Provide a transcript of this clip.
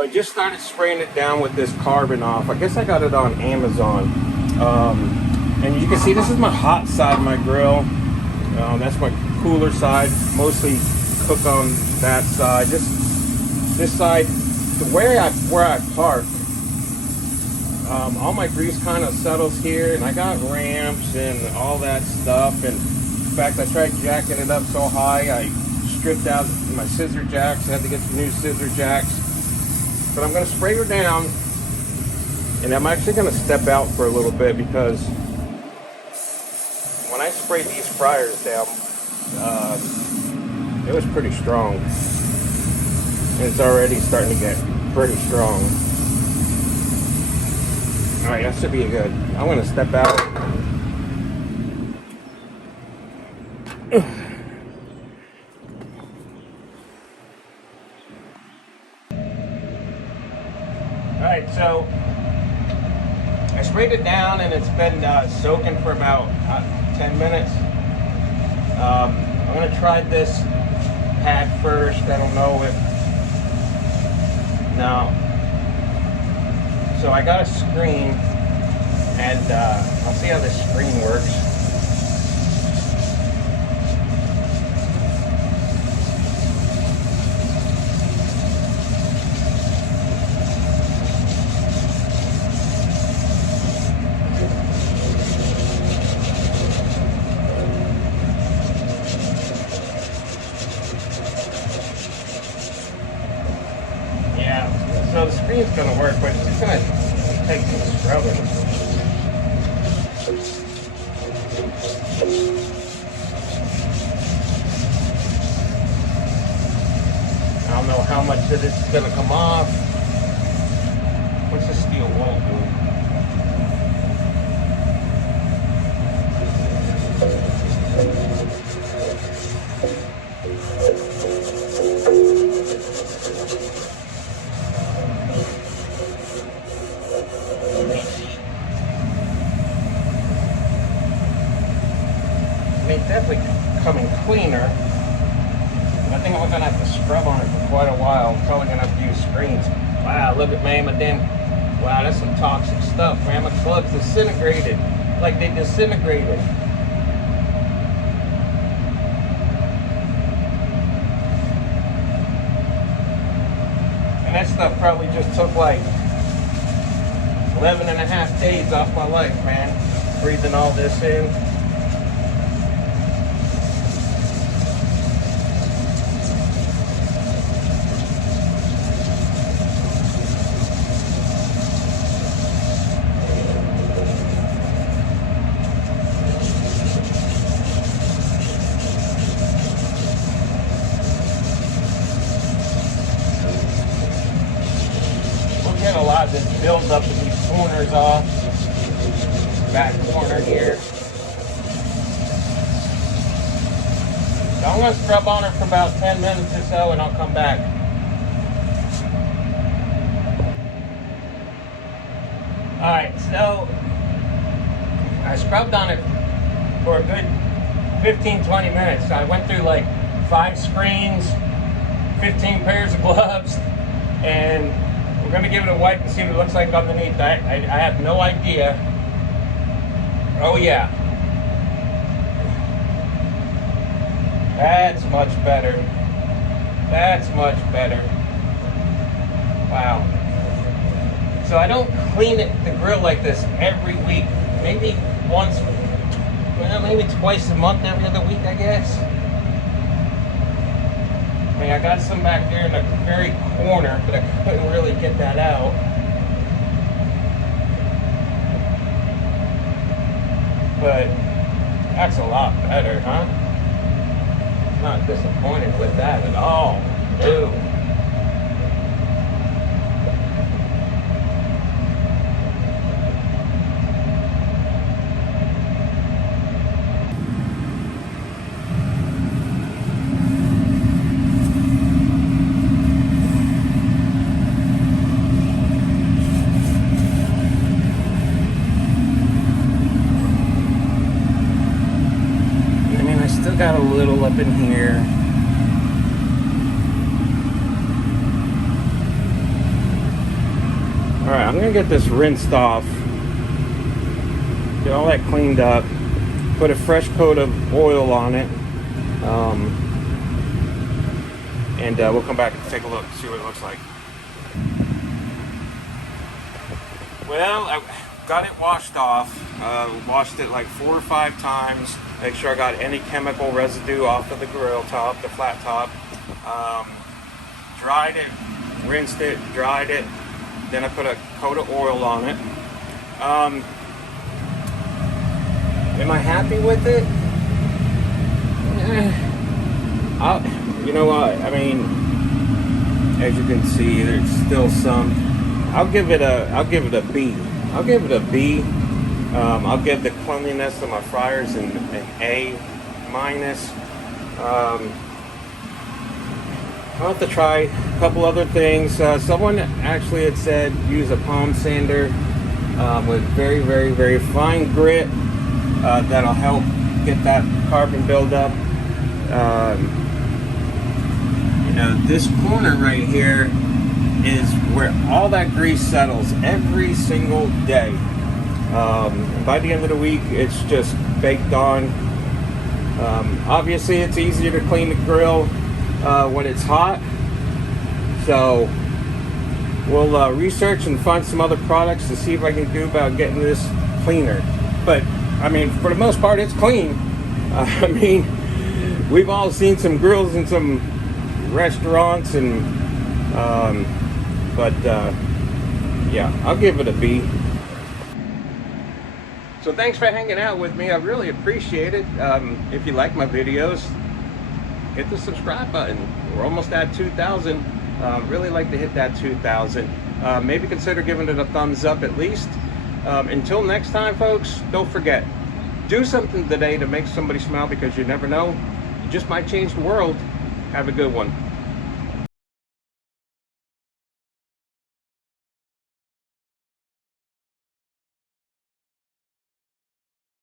So I just started spraying it down with this Carbon Off. I guess I got it on Amazon. And you can see this is my hot side of my grill. That's my cooler side. Mostly cook on that side. This side, where I park, all my grease kind of settles here, and I got ramps and all that stuff. And in fact, I tried jacking it up so high, I stripped out my scissor jacks. I had to get some new scissor jacks. But I'm going to spray her down, and I'm actually going to step out for a little bit, because when I sprayed these fryers down, it was pretty strong. And it's already starting to get pretty strong. Alright, that should be good. I'm going to step out. Alright, so I sprayed it down, and it's been soaking for about 10 minutes. I'm going to try this pad first. I don't know if... No. So I got a screen, and I'll see how this screen works. So the screen's going to work, but it's going to take some scrubbing. I don't know how much of this is going to come off. What's the steel wool do? It's definitely coming cleaner. I think I'm gonna have to scrub on it for quite a while. I'm probably gonna have to use screens. Wow, look at man, my damn. Wow, that's some toxic stuff, man. My plugs disintegrated. Like they disintegrated. And that stuff probably just took like 11 and a half days off my life, man. Breathing all this in. Get a lot of this builds up in these corners off. Back corner here. So I'm going to scrub on her for about 10 minutes or so, and I'll come back. Alright, so I scrubbed on it for a good 15-20 minutes. I went through like 5 screens, 15 pairs of gloves, and we're going to give it a wipe and see what it looks like underneath. I have no idea. Oh yeah. That's much better. That's much better. Wow. So I don't clean the grill like this every week. Maybe once, well, maybe twice a month, every other week, I guess. I mean, I got some back there in the very corner, but I couldn't really get that out. But that's a lot better, huh? Not disappointed with that at all. Ew. Got a little up in here. Alright, I'm gonna get this rinsed off, get all that cleaned up, put a fresh coat of oil on it, and we'll come back and take a look, see what it looks like. Well, I got it washed off, washed it like 4 or 5 times, make sure I got any chemical residue off of the grill top, the flat top. Dried it, rinsed it, dried it, then I put a coat of oil on it. Am I happy with it? You know what, I mean, as you can see, there's still some. I'll give it a B. I'll give it a B. I'll give the cleanliness of my fryers an A minus. I'll have to try a couple other things. Someone actually had said use a palm sander with very, very, very fine grit. That'll help get that carbon buildup. You know, this corner right here is where all that grease settles every single day. By the end of the week, it's just baked on. Obviously, it's easier to clean the grill when it's hot. So we'll research and find some other products to see if I can do about getting this cleaner. But I mean, for the most part, it's clean. I mean, we've all seen some grills in some restaurants, and yeah, I'll give it a B. So thanks for hanging out with me. I really appreciate it. If you like my videos, hit the subscribe button. We're almost at 2,000. Really like to hit that 2,000. Maybe consider giving it a thumbs up at least. Until next time, folks, don't forget, do something today to make somebody smile, because you never know, you just might change the world. Have a good one.